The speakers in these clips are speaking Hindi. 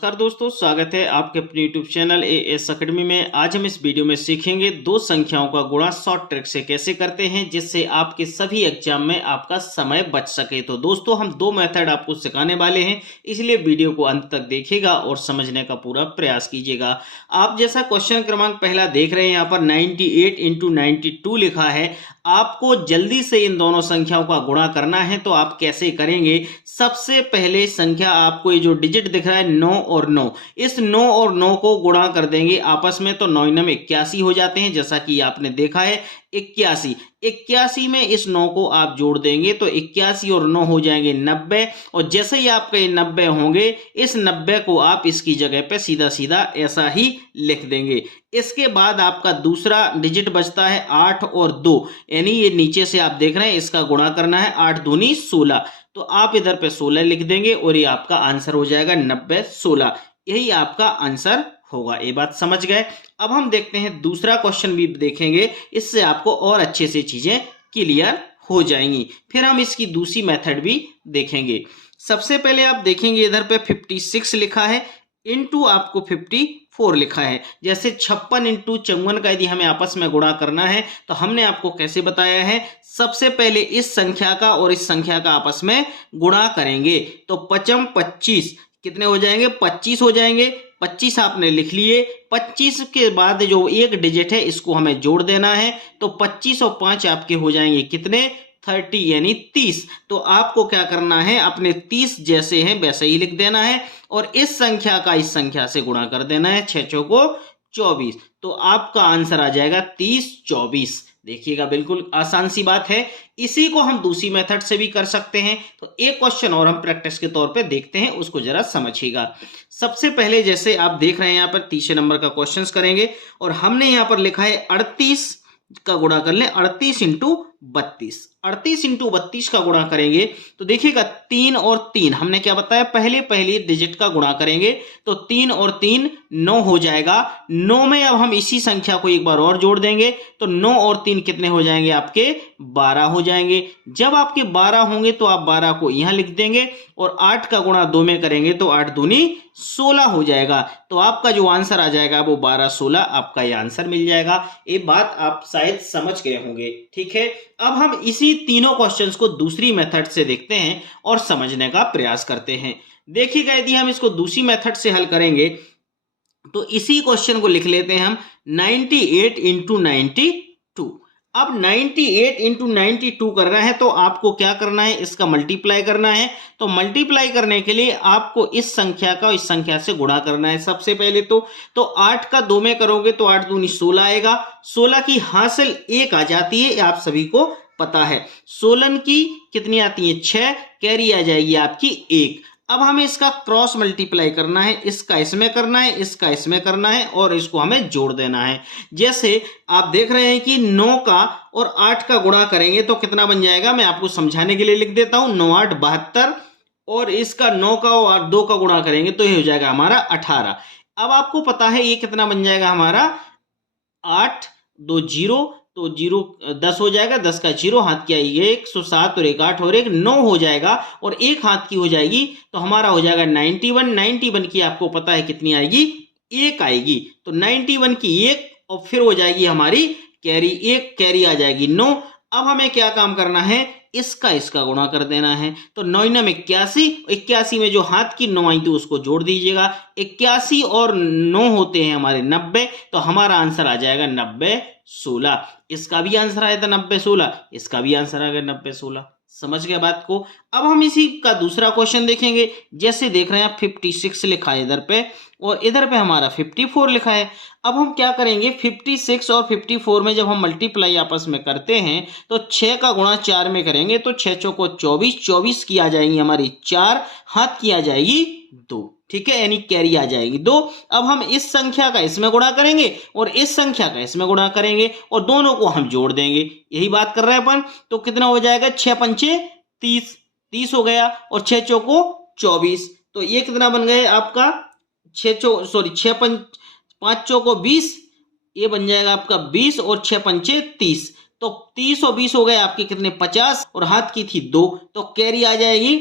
नमस्कार दोस्तों, स्वागत है आपके अपने यूट्यूब चैनल एएस अकेडमी में। आज हम इस वीडियो में सीखेंगे दो संख्याओं का गुणा शॉर्ट ट्रिक से कैसे करते हैं, जिससे आपके सभी एग्जाम में आपका समय बच सके। तो दोस्तों, हम दो मेथड आपको सिखाने वाले हैं, इसलिए वीडियो को अंत तक देखिएगा और समझने का पूरा प्रयास कीजिएगा। आप जैसा क्वेश्चन क्रमांक पहला देख रहे हैं, यहाँ पर 98 इंटू 92 लिखा है। आपको जल्दी से इन दोनों संख्याओं का गुणा करना है, तो आप कैसे करेंगे? सबसे पहले संख्या आपको ये जो डिजिट दिख रहा है 9 और 9, इस 9 और 9 को गुणा कर देंगे आपस में, तो 9 9 81 हो जाते हैं, जैसा कि आपने देखा है 81 में इस 9 को आप जोड़ देंगे तो 81 और 9 हो जाएंगे 90। और जैसे ही आपके 90 होंगे, इस 90 को आप इसकी जगह पे सीधा सीधा ऐसा ही लिख देंगे। इसके बाद आपका दूसरा डिजिट बचता है 8 और 2, यानी ये नीचे से आप देख रहे हैं, इसका गुणा करना है 8 दूनी 16, तो आप इधर पे 16 लिख देंगे और ये आपका आंसर हो जाएगा 90 16। यही आपका आंसर होगा। ये बात समझ गए। अब हम देखते हैं दूसरा क्वेश्चन भी देखेंगे, इससे आपको और अच्छे से चीजें क्लियर हो जाएंगी। फिर हम इसकी दूसरी मेथड भी देखेंगे। सबसे पहले आप देखेंगे इधर पे 56 लिखा है, इंटू आपको 54 लिखा है। जैसे 56 इंटू 54 का यदि हमें आपस में गुणा करना है, तो हमने आपको कैसे बताया है, सबसे पहले इस संख्या का और इस संख्या का आपस में गुणा करेंगे, तो 55 25 कितने हो जाएंगे? 25 हो जाएंगे। 25 आपने लिख लिए। 25 के बाद जो एक डिजिट है इसको हमें जोड़ देना है, तो 25 और 5 आपके हो जाएंगे कितने? 30 यानी 30। तो आपको क्या करना है, अपने 30 जैसे हैं वैसे ही लिख देना है और इस संख्या का इस संख्या से गुणा कर देना है, 6 चौको 24, तो आपका आंसर आ जाएगा 30 24। देखिएगा, बिल्कुल आसान सी बात है। इसी को हम दूसरी मेथड से भी कर सकते हैं। तो एक क्वेश्चन और हम प्रैक्टिस के तौर पे देखते हैं, उसको जरा समझिएगा। सबसे पहले जैसे आप देख रहे हैं, यहाँ पर तीसरे नंबर का क्वेश्चन करेंगे और हमने यहाँ पर लिखा है 38 का गुणा कर लें, 38 इंटू 32। 38 इंटू 32 का गुणा करेंगे तो देखिएगा 3 और 3 हमने क्या बताया, पहले डिजिट का गुणा करेंगे, तो 3 और 3 9 हो जाएगा। 9 में अब हम इसी संख्या को एक बार और जोड़ देंगे, तो 9 और 3 कितने हो जाएंगे? आपके 12 हो जाएंगे। जब आपके 12 होंगे तो आप 12 को यहां लिख देंगे और 8 का गुणा 2 में करेंगे तो 8 दूनी 16 हो जाएगा। तो आपका जो आंसर आ जाएगा वो 12 16 आपका ये आंसर मिल जाएगा। ये बात आप शायद समझ गए होंगे। ठीक है, अब हम इसी तीनों क्वेश्चंस को दूसरी मेथड से देखते हैं और समझने का प्रयास करते हैं। देखिएगा, यदि हम इसको दूसरी मेथड से हल करेंगे तो इसी क्वेश्चन को लिख लेते हैं हम 98 इंटू 92। अब 98 इंटू 92 करना है तो आपको क्या करना है, इसका मल्टीप्लाई करना है। तो मल्टीप्लाई करने के लिए आपको इस संख्या का इस संख्या से गुणा करना है सबसे पहले। तो 8 का 2 में करोगे तो 8 दूनी 16 आएगा। 16 की हासिल 1 आ जाती है, आप सभी को पता है। 16 की कितनी आती है? 6, कैरी आ जाएगी आपकी 1। अब हमें इसका क्रॉस मल्टीप्लाई करना है, इसका इसमें करना है, इसका इसमें करना है और इसको हमें जोड़ देना है। जैसे आप देख रहे हैं कि 9 का और 8 का गुणा करेंगे तो कितना बन जाएगा, मैं आपको समझाने के लिए लिख देता हूं। 9 8 72 और इसका 9 का और 2 का गुणा करेंगे तो ये हो जाएगा हमारा 18। अब आपको पता है ये कितना बन जाएगा हमारा, 8 2 0, तो 0 10 हो जाएगा, 10 का 0 हाथ की आएगी 1, 107 और 1 8 और 1 9 हो जाएगा और 1 हाथ की हो जाएगी, तो हमारा हो जाएगा 91। 91 की आपको पता है कितनी आएगी? 1 आएगी। तो 91 की 1 और फिर हो जाएगी हमारी कैरी 1, कैरी आ जाएगी 9। अब हमें क्या काम करना है, इसका गुणा कर देना है। तो 9 9 81, 81 में जो हाथ की 9 आई थी उसको जोड़ दीजिएगा। 81 और 9 होते हैं हमारे 90, तो हमारा आंसर आ जाएगा 90 16। इसका भी आंसर आया था 90 16, इसका भी आंसर आ गया 90 16। समझ गए बात को? अब हम इसी का दूसरा क्वेश्चन देखेंगे। जैसे देख रहे हैं आप 56 लिखा है इधर पे और इधर पे हमारा 54 लिखा है। अब हम क्या करेंगे, 56 और 54 में जब हम मल्टीप्लाई आपस में करते हैं तो 6 का गुणा 4 में करेंगे तो 6 चौको 24, 24 की आ जाएगी हमारी 4, हाथ की आ जाएगी 2। ठीक है, यानी कैरी आ जाएगी 2। अब हम इस संख्या का इसमें गुणा करेंगे और इस संख्या का इसमें गुणा करेंगे और दोनों को हम जोड़ देंगे। यही बात कर रहे हैं अपन। तो कितना हो जाएगा, 6 पंचे 30, 30 हो गया और 6 चौको 24, तो ये कितना बन गए आपका 6 5 चौको 20, ये बन जाएगा आपका 20 और 6 पंचे 30, तो 30 और 20 हो गए आपके कितने 50 और हाथ की थी 2, तो कैरी आ जाएगी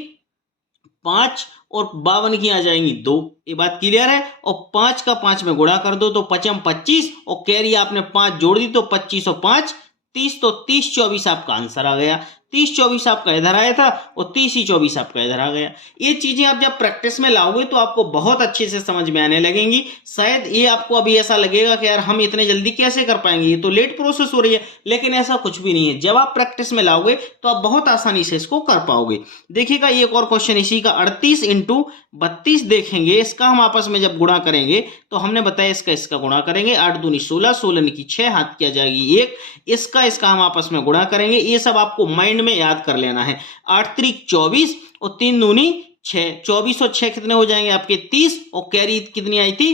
5 और 52 की आ जाएंगी 2। ये बात क्लियर है। और 5 का 5 में गुणा कर दो तो 5 25 और कैरी आपने 5 जोड़ दी तो 25 और 5 30, तो 30 24 आपका आंसर आ गया। 30 24 आपका इधर आया था और 30 ही 24 आपका इधर आ गया। ये चीजें आप जब प्रैक्टिस में लाओगे तो आपको बहुत अच्छे से समझ में आने लगेंगी। शायद ये आपको अभी ऐसा लगेगा कि यार हम इतने जल्दी कैसे कर पाएंगे, ये तो लेट प्रोसेस हो रही है, लेकिन ऐसा कुछ भी नहीं है। जब आप प्रैक्टिस में लाओगे तो आप बहुत आसानी से इसको कर पाओगे। देखिएगा एक और क्वेश्चन इसी का 38 इंटू 32 देखेंगे। इसका हम आपस में जब गुणा करेंगे तो हमने बताया इसका गुणा करेंगे। 8 दूनी 16, 16 की 6, हाथ की आ जाएगी 1। इसका हम आपस में गुणा करेंगे। ये सब आपको माइंड में याद कर लेना है। 8 त्रिक 24 और 3 दूनी 6, 24 और 6 कितने हो जाएंगे आपके 30। और कैरी कितनी आई थी,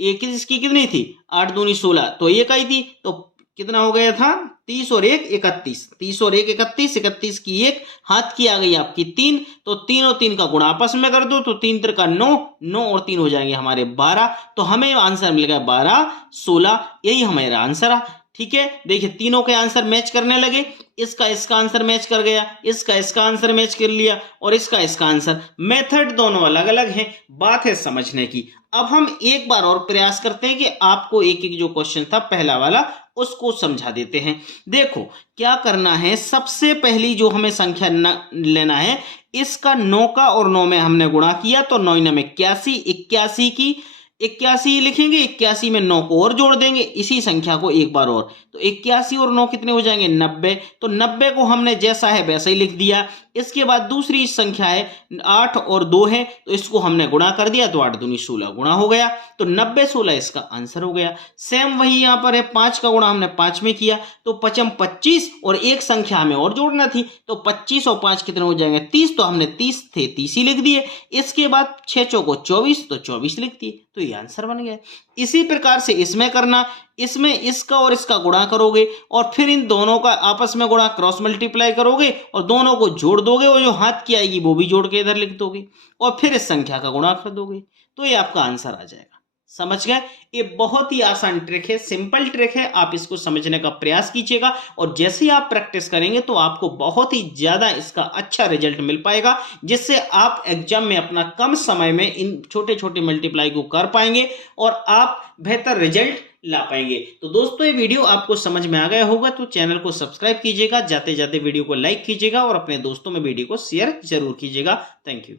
एक इसकी कितनी थी 8 दूनी 16, तो एक आई थी, तो कितना हो गया था 30 और 1 31, 30 और 1 31, 31 की 1, हाथ की आ गई आपकी 3, तो 3 और 3 का गुणा आपस में कर दो तो 3 3 का 9, 9 और 3 हो जाएंगे हमारे 12। तो हमें आंसर मिल गया 12 16, यही हमारा आंसर है। ठीक है, देखिए तीनों के आंसर मैच करने लगे। इसका आंसर मैच कर गया, इसका आंसर मैच कर लिया और इसका आंसर। मेथड दोनों अलग अलग हैं, बात है समझने की। अब हम एक बार और प्रयास करते हैं कि आपको एक एक जो क्वेश्चन था पहला वाला उसको समझा देते हैं। देखो क्या करना है, सबसे पहली जो हमें संख्या लेना है, इसका 9 का और 9 में हमने गुणा किया तो 9 9 में 81, 81 की 81 लिखेंगे, 81 में 9 को और जोड़ देंगे इसी संख्या को एक बार और, तो 81 और 9 कितने हो जाएंगे 90। तो 90 को हमने जैसा है वैसा ही लिख दिया। इसके बाद दूसरी संख्या है 8 और 2 है, तो इसको हमने गुणा कर दिया तो 8 दूनी 16 गुणा हो गया, तो 90 16 इसका आंसर हो गया। सेम वही यहां पर है, 5 का गुणा हमने 5 में किया तो 5 25 और एक संख्या हमें और जोड़ना थी, तो 25 और 5 कितने हो जाएंगे 30, तो हमने 30 थे 30 ही लिख दिए। इसके बाद 6 चौको 24, तो 24 लिख दिए, तो ये आंसर बन गया। इसी प्रकार से इसमें करना, इसमें इसका और इसका गुणा करोगे और फिर इन दोनों का आपस में गुणा क्रॉस मल्टीप्लाई करोगे और दोनों को जोड़ दोगे और जो हाथ की आएगी वो भी जोड़ के इधर लिख दोगे और फिर इस संख्या का गुणा कर दोगे, तो ये आपका आंसर आ जाएगा। समझ गए? ये बहुत ही आसान ट्रिक है, सिंपल ट्रिक है, आप इसको समझने का प्रयास कीजिएगा और जैसे ही आप प्रैक्टिस करेंगे तो आपको बहुत ही ज्यादा इसका अच्छा रिजल्ट मिल पाएगा, जिससे आप एग्जाम में अपना कम समय में इन छोटे छोटे मल्टीप्लाई को कर पाएंगे और आप बेहतर रिजल्ट ला पाएंगे। तो दोस्तों ये वीडियो आपको समझ में आ गया होगा तो चैनल को सब्सक्राइब कीजिएगा, जाते जाते वीडियो को लाइक कीजिएगा और अपने दोस्तों में वीडियो को शेयर जरूर कीजिएगा। Thank you.